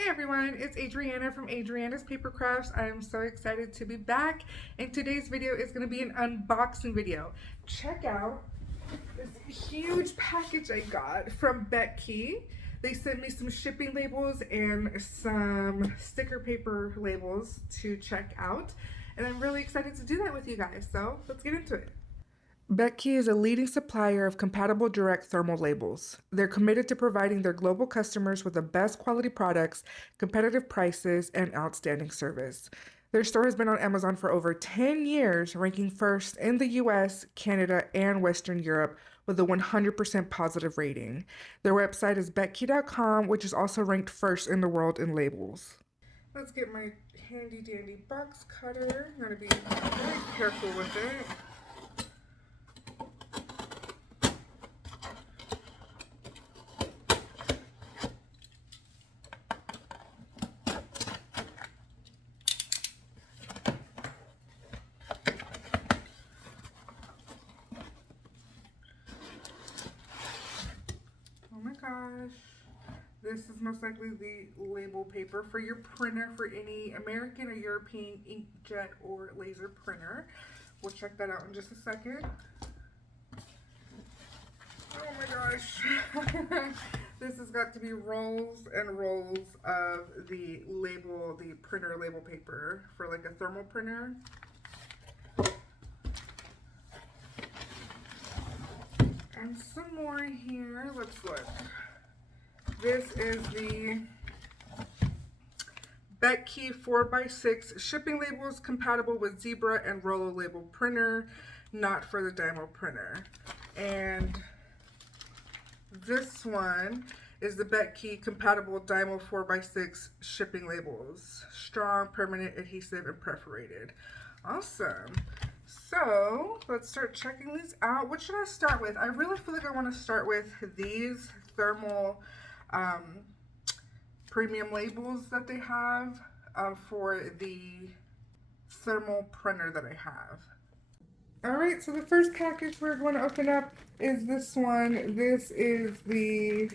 Hey everyone, it's Adriana from Adriana's Paper Crafts. I am so excited to be back, and today's video is going to be an unboxing video. Check out this huge package I got from Betckey. They sent me some shipping labels and some sticker paper labels to check out, and I'm really excited to do that with you guys, so let's get into it. Betckey is a leading supplier of compatible direct thermal labels. They're committed to providing their global customers with the best quality products, competitive prices, and outstanding service. Their store has been on Amazon for over 10 years, ranking first in the US, Canada, and Western Europe with a 100% positive rating. Their website is betckey.com, which is also ranked first in the world in labels. Let's get my handy dandy box cutter. I'm going to be very careful with it. Oh my gosh. This is most likely the label paper for your printer for any American or European inkjet or laser printer. We'll check that out in just a second. Oh my gosh. This has got to be rolls and rolls of the printer label paper for like a thermal printer. And some more here. Let's look. This is the Betckey 4x6 shipping labels compatible with Zebra and Rollo label printer, not for the DYMO printer. And this one is the Betckey compatible DYMO 4x6 shipping labels. Strong, permanent, adhesive, and perforated. Awesome. So let's start checking these out. What should I start with? I really feel like I want to start with these thermal premium labels that they have for the thermal printer that I have. Alright, so the first package we're going to open up is this one. This is the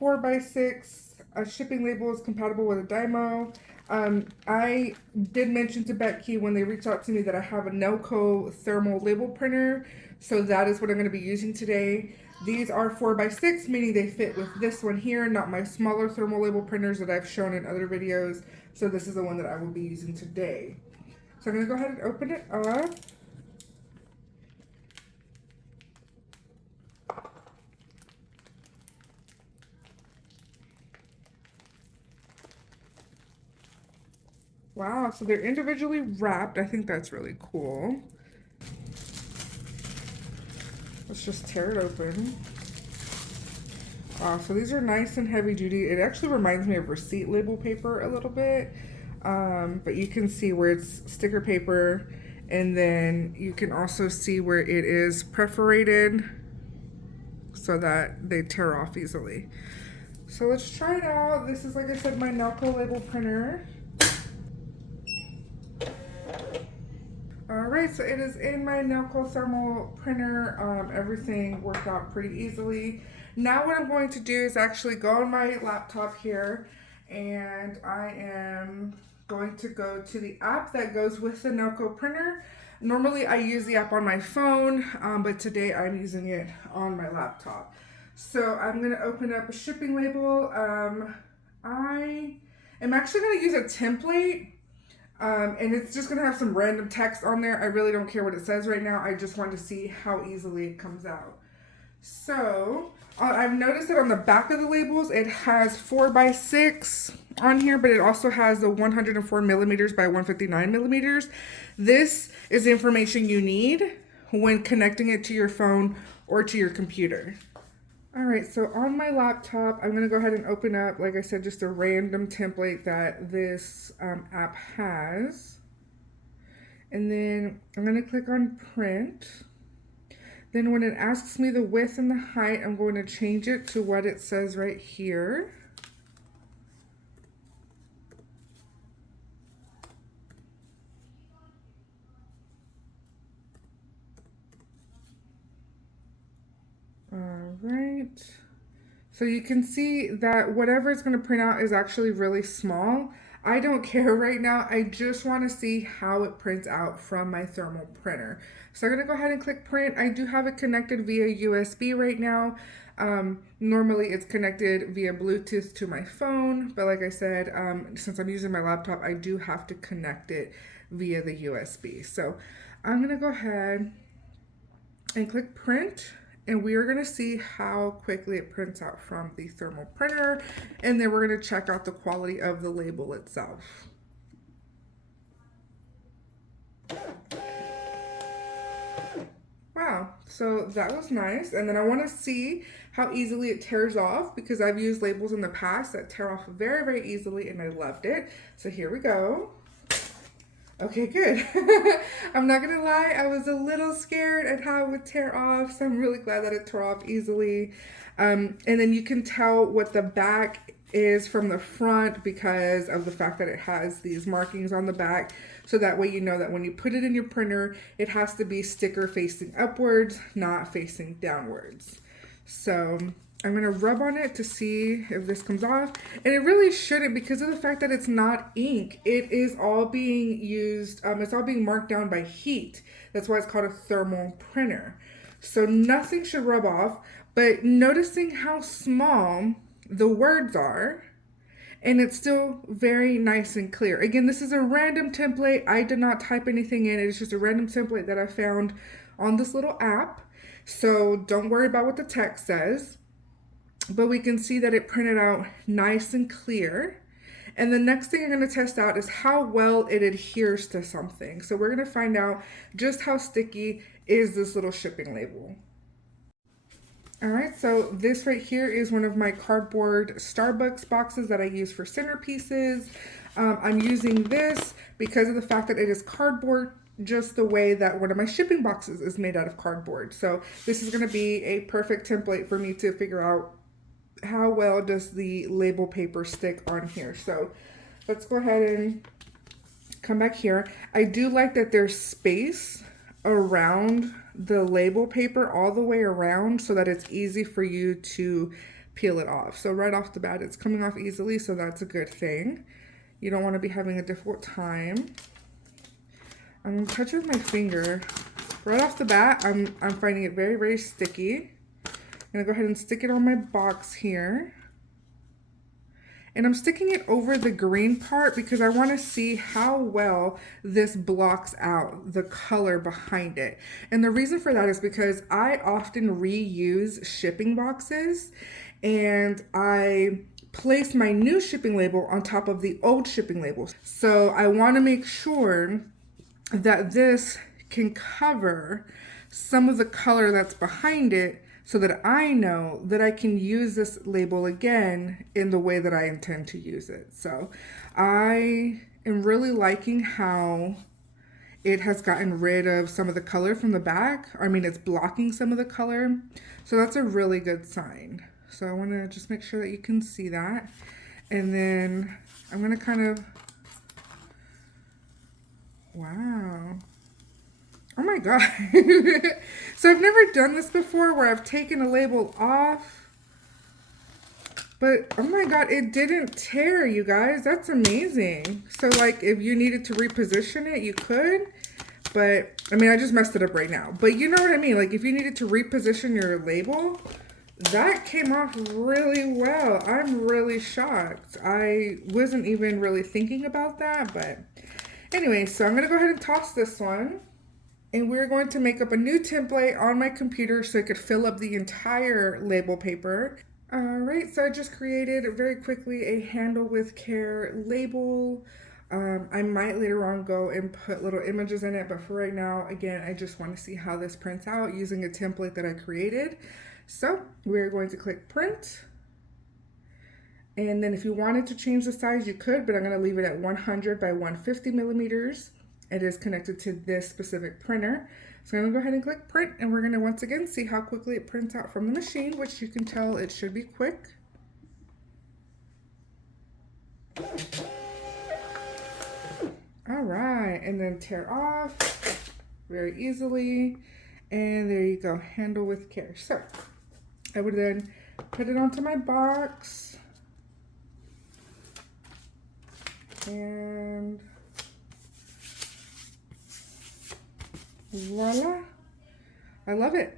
4x6 shipping labels compatible with a DYMO. I did mention to Betckey when they reached out to me that I have a Nelco thermal label printer, so that is what I'm going to be using today. These are 4x6, meaning they fit with this one here, not my smaller thermal label printers that I've shown in other videos. So this is the one that I will be using today. So I'm going to go ahead and open it up. Wow, so they're individually wrapped. I think that's really cool. Let's just tear it open. Wow, so these are nice and heavy duty. It actually reminds me of receipt label paper a little bit. But you can see where it's sticker paper, and then you can also see where it is perforated so that they tear off easily. So let's try it out. This is, like I said, my Nelco label printer. Alright, so it is in my Nelco thermal printer. Everything worked out pretty easily. Now what I'm going to do is actually go on my laptop here, and I am going to go to the app that goes with the Nelco printer. Normally I use the app on my phone, but today I'm using it on my laptop. So I'm going to open up a shipping label. I am actually going to use a template. And it's just gonna have some random text on there. I really don't care what it says right now. I just want to see how easily it comes out. So I've noticed that on the back of the labels it has 4x6 on here, but it also has the 104 millimeters by 159 millimeters. This is the information you need when connecting it to your phone or to your computer. Alright, so on my laptop, I'm going to go ahead and open up, like I said, just a random template that this app has. And then I'm going to click on print. Then when it asks me the width and the height, I'm going to change it to what it says right here. Alright. So you can see that whatever it's going to print out is actually really small. I don't care right now. I just want to see how it prints out from my thermal printer. So I'm going to go ahead and click print. I do have it connected via USB right now. Normally it's connected via Bluetooth to my phone, but like I said, since I'm using my laptop, I do have to connect it via the USB. So I'm going to go ahead and click print. And we are going to see how quickly it prints out from the thermal printer. And then we're going to check out the quality of the label itself. Wow, so that was nice. And then I want to see how easily it tears off, because I've used labels in the past that tear off very, very easily and I loved it. So here we go. Okay, good. I'm not gonna lie, I was a little scared at how it would tear off, so I'm really glad that it tore off easily. And then you can tell what the back is from the front because of the fact that it has these markings on the back. So that way you know that when you put it in your printer, it has to be sticker facing upwards, not facing downwards. So I'm going to rub on it to see if this comes off. And it really shouldn't, because of the fact that it's not ink. It is all being used, it's all being marked down by heat. That's why it's called a thermal printer. So nothing should rub off, but noticing how small the words are, and it's still very nice and clear. Again, this is a random template. I did not type anything in. It's just a random template that I found on this little app. So don't worry about what the text says. But we can see that it printed out nice and clear. And the next thing I'm going to test out is how well it adheres to something. So we're going to find out just how sticky is this little shipping label. All right, so this right here is one of my cardboard Starbucks boxes that I use for centerpieces. I'm using this because of the fact that it is cardboard, just the way that one of my shipping boxes is made out of cardboard. So this is going to be a perfect template for me to figure out how well does the label paper stick on here. So let's go ahead and come back here. I do like that there's space around the label paper all the way around so that it's easy for you to peel it off. So right off the bat, it's coming off easily, so that's a good thing. You don't want to be having a difficult time. I'm going to touch it with my finger. Right off the bat, I'm finding it very, very sticky. I'm going to go ahead and stick it on my box here. And I'm sticking it over the green part because I want to see how well this blocks out the color behind it. And the reason for that is because I often reuse shipping boxes, and I place my new shipping label on top of the old shipping label. So I want to make sure that this can cover some of the color that's behind it, so that I know that I can use this label again in the way that I intend to use it. So I am really liking how it has gotten rid of some of the color from the back. I mean, it's blocking some of the color. So that's a really good sign. So I want to just make sure that you can see that. And then I'm going to kind of, wow. Oh my God. So I've never done this before where I've taken a label off, but oh my God, it didn't tear, you guys. That's amazing. So like if you needed to reposition it, you could, but I mean, I just messed it up right now, but you know what I mean? Like if you needed to reposition your label, that came off really well. I'm really shocked. I wasn't even really thinking about that, but anyway, so I'm gonna go ahead and toss this one. And we're going to make up a new template on my computer so it could fill up the entire label paper. All right, so I just created very quickly a handle with care label. I might later on go and put little images in it, but for right now, again, I just want to see how this prints out using a template that I created. So we're going to click print. And then if you wanted to change the size, you could, but I'm going to leave it at 100 by 150 millimeters. It is connected to this specific printer. So I'm gonna go ahead and click print, and we're gonna once again see how quickly it prints out from the machine, which you can tell it should be quick. All right, and then tear off very easily. And there you go, handle with care. So I would then Put it onto my box. And voila. I love it.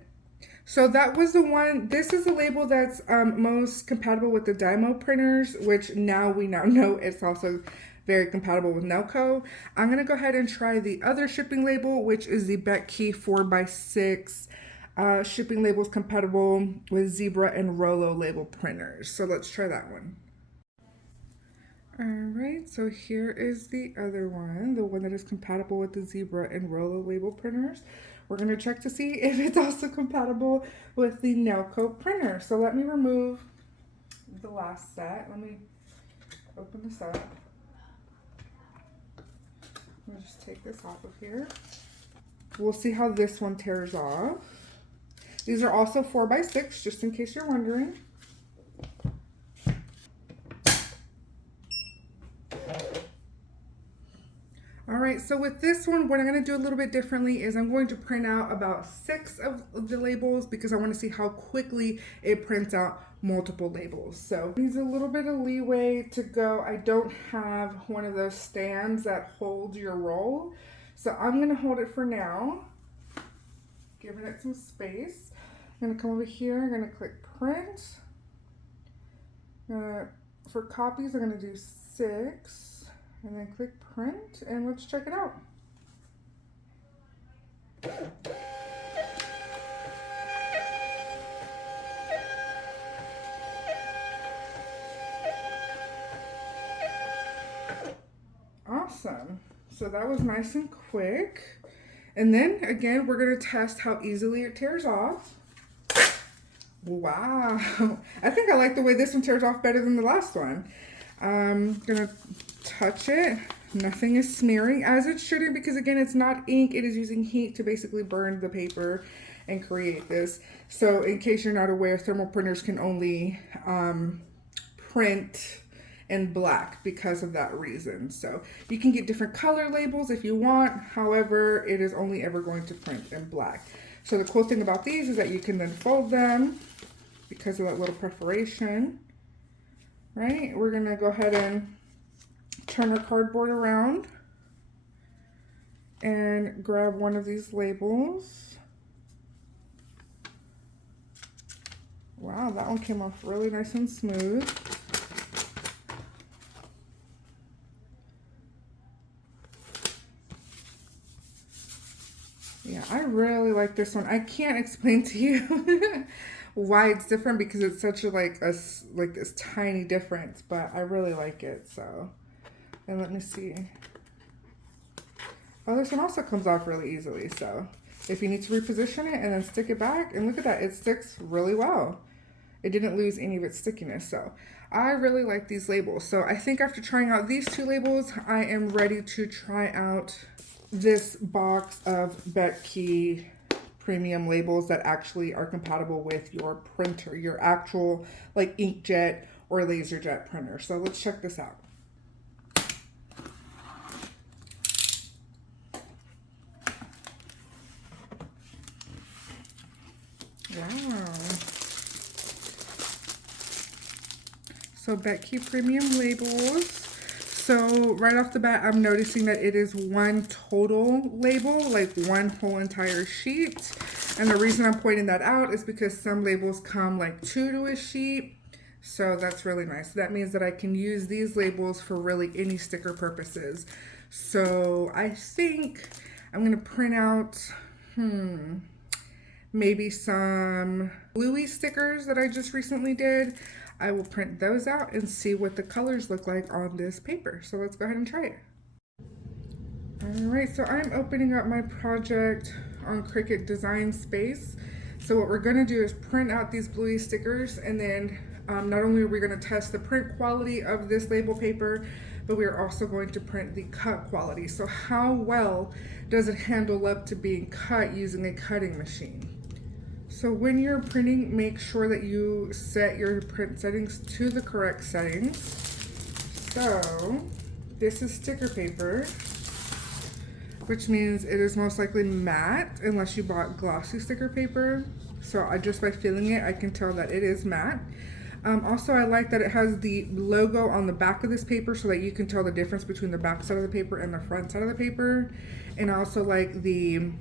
So that was the one. This is the label that's most compatible with the DYMO printers, which now we now know it's also very compatible with Nelco. I'm going to go ahead and try the other shipping label, which is the Betckey 4x6 shipping labels compatible with Zebra and Rollo label printers. So let's try that one. All right, so here is the other one, the one that is compatible with the Zebra and Rollo label printers. We're going to check to see if it's also compatible with the Nelco printer. So let me remove the last set. Let me open this up. Let me just take this off of here. We'll see how this one tears off. These are also 4x6, just in case you're wondering. All right, so with this one, what I'm going to do a little bit differently is I'm going to print out about 6 of the labels because I want to see how quickly it prints out multiple labels. So needs a little bit of leeway to go. I don't have one of those stands that holds your roll. So I'm going to hold it for now, giving it some space. I'm going to come over here, I'm going to click print. For copies, I'm going to do 6. And then click print, and let's check it out. Awesome. So that was nice and quick. And then again, we're gonna test how easily it tears off. Wow. I think I like the way this one tears off better than the last one. I'm gonna touch it. Nothing is smearing, as it shouldn't, because again, it's not ink. It is using heat to basically burn the paper and create this. So in case you're not aware, thermal printers can only print in black because of that reason. So you can get different color labels if you want. However, it is only ever going to print in black. So the cool thing about these is that you can then fold them because of that little perforation. Right, we're gonna go ahead and turn our cardboard around and grab one of these labels. Wow, that one came off really nice and smooth. Yeah, I really like this one. I can't explain to you why it's different because it's such a like this tiny difference, but I really like it. So, and let me see. Oh, this one also comes off really easily. So if you need to reposition it and then stick it back, and look at that, it sticks really well. It didn't lose any of its stickiness. So I really like these labels. So I think after trying out these 2 labels, I am ready to try out this box of Betckey premium labels that actually are compatible with your printer, your actual like inkjet or laserjet printer. So let's check this out. Wow. So Betckey premium labels. So right off the bat, I'm noticing that it is one total label, like one whole entire sheet. And the reason I'm pointing that out is because some labels come like 2 to a sheet. So that's really nice. That means that I can use these labels for really any sticker purposes. So I think I'm gonna print out, maybe some bluey stickers that I just recently did. I will print those out and see what the colors look like on this paper. So let's go ahead and try it. All right, so I'm opening up my project on Cricut Design Space. So what we're gonna do is print out these bluey stickers, and then not only are we gonna test the print quality of this label paper, but we are also going to print the cut quality. So how well does it handle up to being cut using a cutting machine? So when you're printing, make sure that you set your print settings to the correct settings. So this is sticker paper. which means it is most likely matte unless you bought glossy sticker paper. So just by feeling it, I can tell that it is matte. Also, I like that it has the logo on the back of this paper so that you can tell the difference between the back side of the paper and the front side of the paper. And I also like the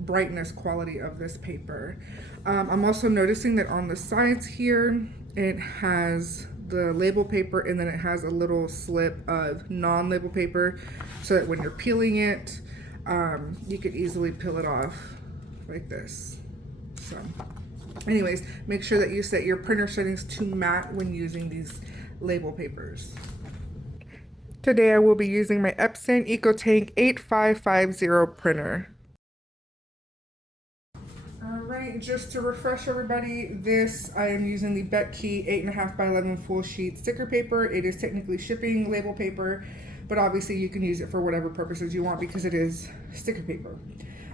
brightness quality of this paper. I'm also noticing that on the sides here, it has the label paper and then it has a little slip of non-label paper so that when you're peeling it, you could easily peel it off like this. So anyways, make sure that you set your printer settings to matte when using these label papers. Today I will be using my Epson EcoTank 8550 printer. Alright, just to refresh everybody, I am using the Betckey 8.5 by 11 full sheet sticker paper. It is technically shipping label paper, but obviously you can use it for whatever purposes you want because it is sticker paper.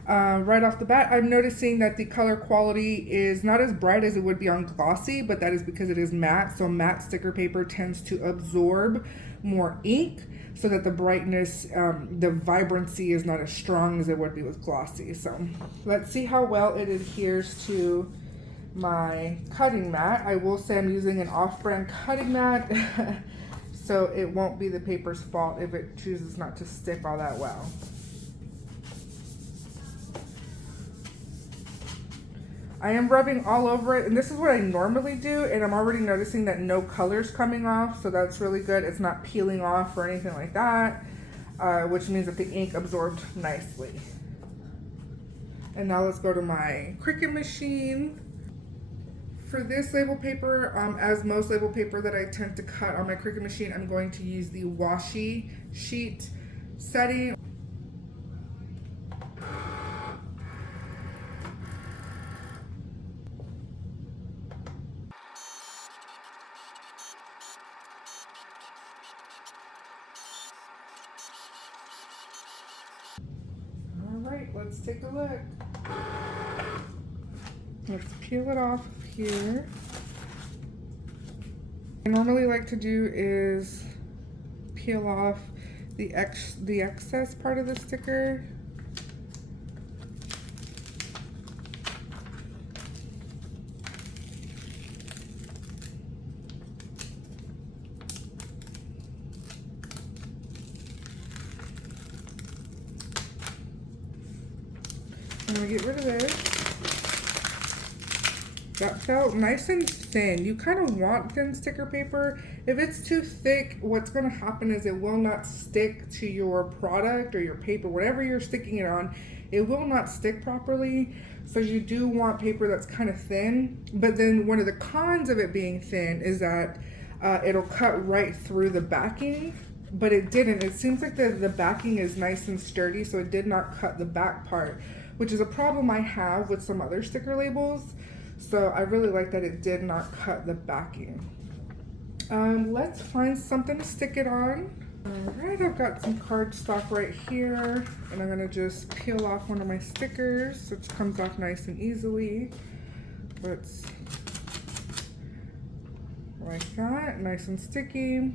Right off the bat, I'm noticing that the color quality is not as bright as it would be on glossy, but that is because it is matte. So matte sticker paper tends to absorb more ink so that the brightness, the vibrancy is not as strong as it would be with glossy. So let's see how well it adheres to my cutting mat. I will say I'm using an off-brand cutting mat, so it won't be the paper's fault if it chooses not to stick all that well. I am rubbing all over it, and this is what I normally do, and I'm already noticing that no color's coming off, so that's really good. It's not peeling off or anything like that, which means that the ink absorbed nicely. And now let's go to my Cricut machine. For this label paper, as most label paper that I tend to cut on my Cricut machine, I'm going to use the washi sheet setting. Alright, let's take a look. Let's peel it off here. What I normally like to do is peel off the excess part of the sticker. I'm gonna get rid of this. That felt nice and thin. You kind of want thin sticker paper. If it's too thick, what's gonna happen is it will not stick to your product or your paper, whatever you're sticking it on, it will not stick properly. So you do want paper that's kind of thin. But then one of the cons of it being thin is that it'll cut right through the backing, but it didn't. It seems like the backing is nice and sturdy, so it did not cut the back part, which is a problem I have with some other sticker labels. So I really like that it did not cut the backing. Let's find something to stick it on. All right, I've got some cardstock right here, and I'm gonna just peel off one of my stickers, which comes off nice and easily. Let's, like that, nice and sticky.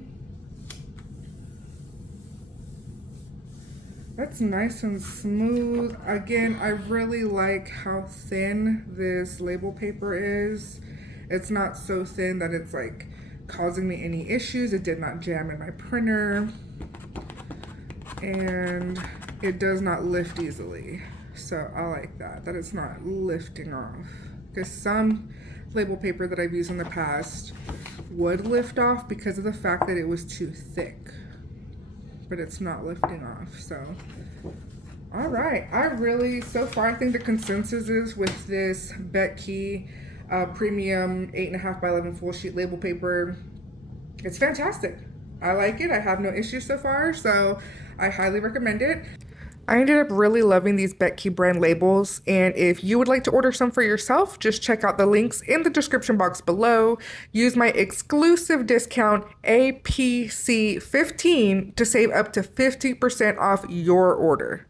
That's nice and smooth. Again, I really like how thin this label paper is. It's not so thin that it's like causing me any issues. It did not jam in my printer. And it does not lift easily. So I like that it's not lifting off. Because some label paper that I've used in the past would lift off because of the fact that it was too thick. But it's not lifting off, so. All right, so far I think the consensus is with this Betckey premium 8.5 by 11 full sheet label paper, it's fantastic. I like it, I have no issues so far, so I highly recommend it. I ended up really loving these Betckey brand labels, and if you would like to order some for yourself, just check out the links in the description box below. Use my exclusive discount APC15 to save up to 50% off your order.